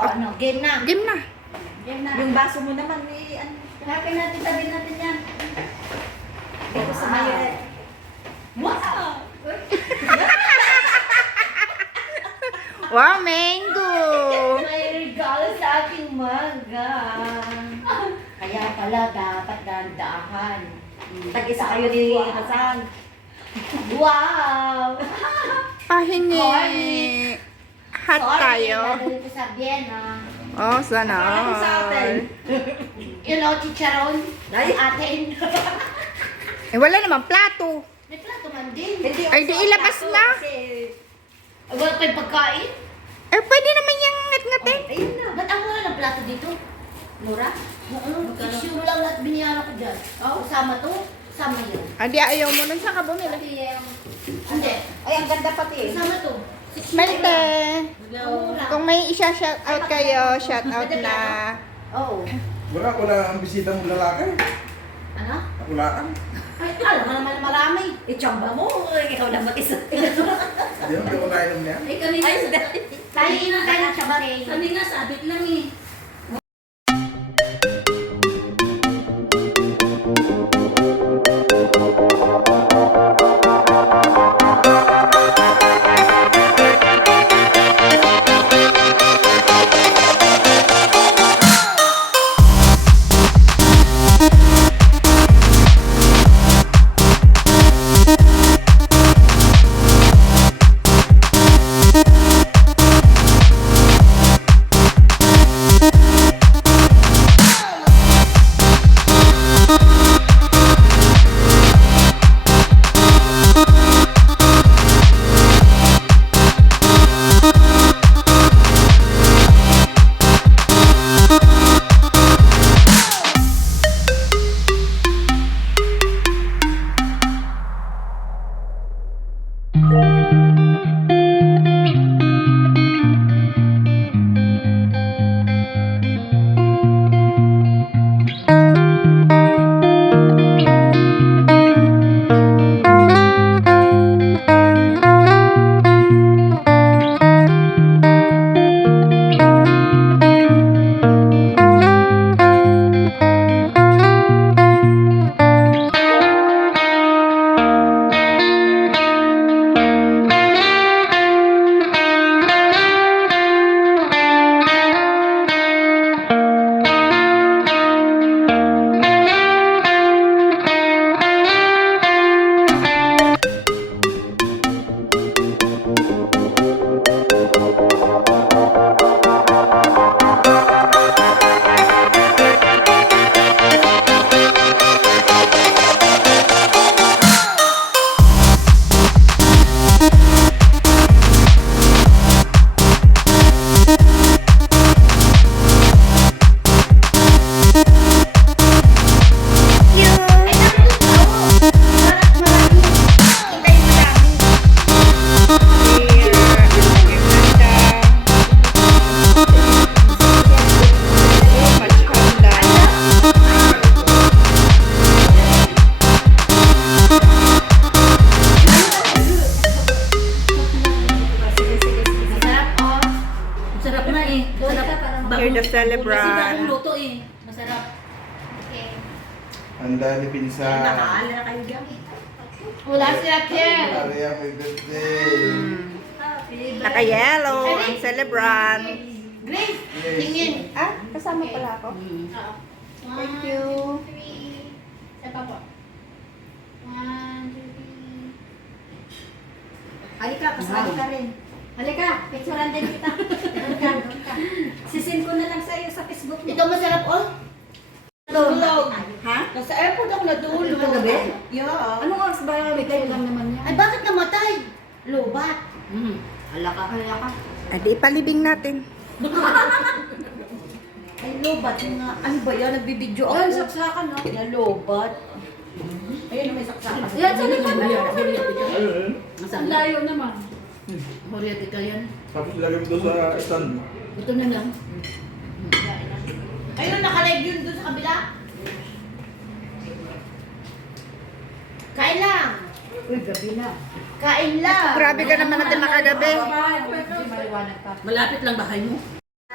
O ano, game na. Game na. Game na. Yung baso mo naman, eh, ano, Happy natin, tabi natin yan. dito sa Wow. may... Wow! Wow, mango. May regalo sa aking maga. Kaya pala dapat dandahan. Tag-isa kayo ni Hasan. Wow! Pahingi. Corny. Hot tayo. dadalhin ko sa Vienna. Oh, sana. Ano sa atin? You know, chicharon. Ay. Atin. Eh, wala naman plato. May plato man din. Hindi Ay, di ilabas plato na. Kasi, Wala tayong pagkain. Eh, pwede naman yung ngat-ngatin. ayun na. Ba't ang mura ng plato dito? Mura? Oo. Issue lang at biniyaran ko dyan. Oh. Kasama to. Kasama yun. Adi, ayaw mo nun sa ka bumili. Hindi. Ay, ang ganda pati eh. Kasama to. Mura. kung may isa-shout out kayo, shout out na. Oo. Wala, wala ang bisita mong lalaki. Ano? Wala ang. Ay, alam mo naman marami. Itsamba mo, eh, ikaw lang mag-isa. Hindi mo hindi ko kainom niya. Eh, kanina, Ay, Tayo inom tayo ng chabaray. kanina sabit lang eh. The Kasi celebrant. bagong luto eh. Masarap. Okay. Handa ni Pinsa. Nakaala na kayo dyan. Wala sila Ken. Maria, may birthday. Naka-yellow, ang celebrant. Grace, tingin. Ah, kasama pala ako. Thank you. Halika, kasali ka rin. Halika, picturean din kita. Halika, halika. Sisin ko na lang sa iyo sa Facebook mo. Ito masarap oh. Tulog. Ha? Nasa airport ako natulog. Kagabi? Yeah. Anong oras ba? Bigay lang naman yan. Ay, bakit namatay? Lobat. Mm. Hala ka. Halika ka. Adi, palibing natin. Ay, lobat. Nga, ano ba yan? Nagbibidyo ako. Yan, saksakan, no? Na lobat. Ayun, may saksakan. Yan, sa likod mo. Ayun. Ang layo naman. Horiati ka yan. Tapos lagay mo doon sa stand mo. Ito na lang. Ayun, nakalive yun doon sa kabila. Kain lang. Uy, gabi na. Kain lang. Grabe ka naman natin makagabi. Malapit lang bahay mo.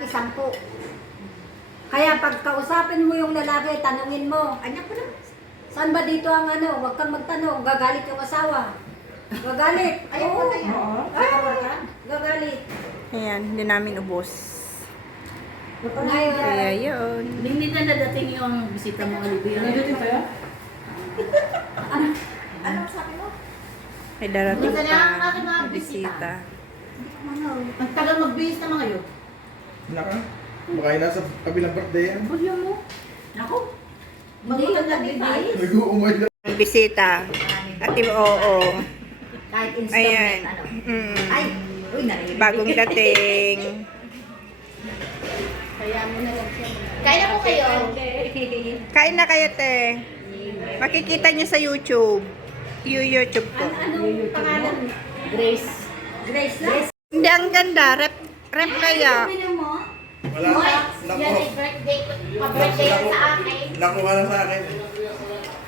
Sampu. Kaya pag kausapin mo yung lalaki, tanungin mo, anak ko na, saan ba dito ang ano? Huwag kang magtanong, gagalit yung asawa. Gagalit. Ayaw ko na yan. Ah, gagalit. Ayan, hindi namin ubos. Kaya yun. Hindi na nadating yung bisita mo, Olivia. anong sabi mo? May darating na ang pa aking mga na bisita. Ang tagal magbihis na mga yun. Naka. Baka yung nasa kabilang birthday yan. Bulyo mo. Ako. Hindi yung nagbibigay. Nag-uumay na. May bisita. Ate, oo. Kahit Ayan. installment, ano. Mm. Ay, uy, narinig. Bagong dating. Kaya mo na lang siya. Kaya kayo. Kain na kayo, te. Makikita niyo sa YouTube. Yung YouTube ko. Ano, anong pangalan? Grace. Grace na? Hindi, ang ganda. Rep, rep kaya. Ano? Wala. Naku. yan ay birthday ko. Pa-birthday yan sa akin. Nakuha na sa akin.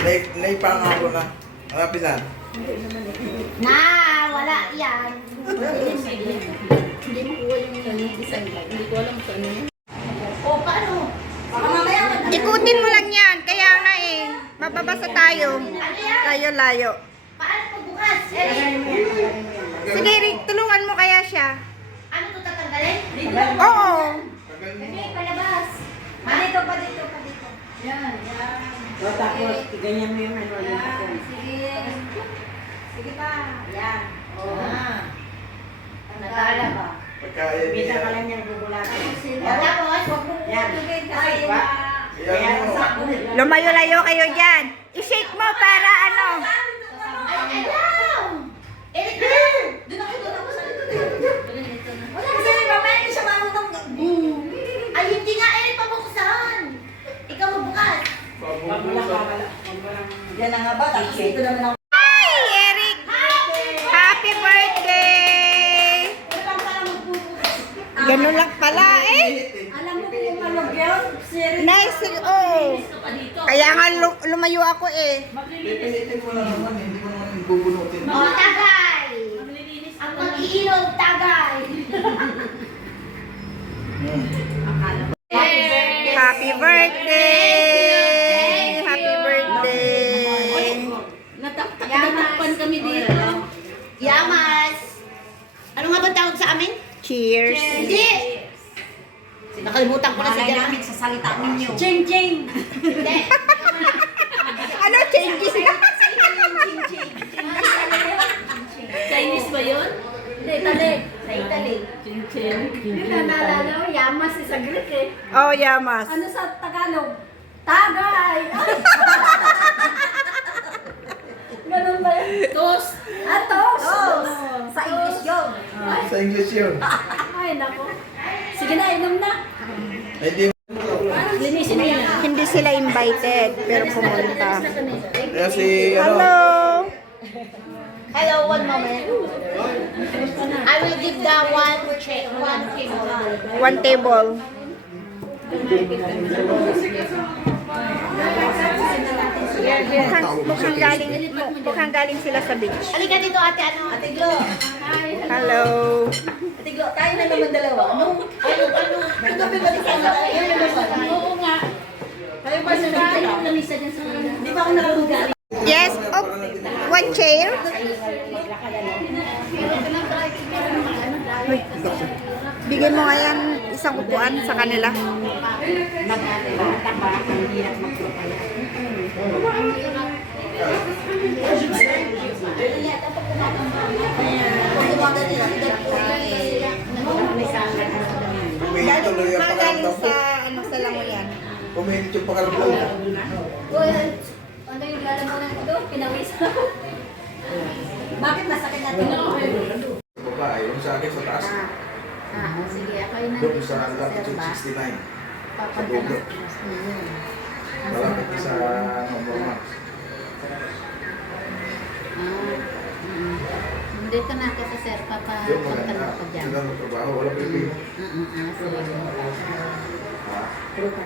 Nai naipangako na. Malapisan. Na, wala yan. Hindi mo kuha yung ano, design. Hindi ko alam sa ano paano? Baka mamaya mag- Ikutin mo lang yan. Kaya nga eh. Mababasa tayo. Yan? Layo-layo. Paano pagbukas? Eric, Sige, Rick, tulungan mo kaya siya. ano to tatanggalin? Oo. Hindi, palabas. Ah, Dito pa, dito pa, dito. Yan, yan. O, tapos, ganyan mo yung ano. Yan, sige. Sige pa. Yan. O. Ah. Natala ba? Pagkain Bisa ka niya. lang yung gugulatin. Tapos, Yan. Kasi yung Yan mo. Lumayo-layo kayo dyan. I-shake mo para ano. Ay, ayaw! Doon ako, doon ako Wala Kasi mamaya hindi siya marunong. Ay, hindi nga, Eric, pabuksan. Ikaw magbukas. Pabubusan. Yan na nga ba? Tapos ito naman ako. Hi, Eric! Happy birthday! Ganun lang pala eh. Alam mo kung ano? Serious. Nice. Oh. Kaya nga lu- lumayo ako eh. Pipilitin mo lang naman. Hindi mo naman bubunutin. O, tagay! Ang mag-iilog, tagay! Hmm. Happy birthday! Happy birthday! Natakpan kami dito. Yamas! Ano nga ba tawag sa amin? Cheers! Hindi! Nakalimutan ko na si Malay Jana. namin sa salita ninyo. Ching, ching. Hindi. Ano changes na? Chinese ba yun? Hindi, tali. Sa Italy. Chin-chin. Hindi na naalala ko, yamas is a Greek eh. Oh, yamas. Ano sa Tagalog? Tagay! Ay! Ganun ba yun? Toast. Atos! Sa English yun. Sa English yun. Ay, nako. Sige na, inom na. Hindi Linisin mo yan. Hindi sila invited, pero pumunta. Kaya si ano. Hello! Hello, one moment. I will give the one check, one table. One table. Mukhang, mukhang galing, mukhang galing sila sa beach. Halika dito, ate, ano? Ate Glo. Hello! Ate Glo, tayo na naman dalawa. Ano? Ano, ano? Kagabi ba tayo na tayo? Oo nga. Kayo ba sa Tayo sa kanila. Di ba ako nakalugali? Yes, oh, one chair. Uy, Bigyan mo nga yan isang upuan sa kanila. Puminit tuloy ang Mga galing pakaramdam ko. sa, ano, sa langoyan. Puminit yung ko. Uy, ano yung lalamunan ko doon? Pinawis ako. Bakit masakit natin? Baba, yung sa akin sa taas. Ah, sige. Ako yung Doon sa latitude 69. Sa dulo. Malapit sa Normal Dito na ako sa sir. Papa, maganda. ko dyan. Sila magtrabaho. Wala Pilipino. Mm, mm, ah, sige.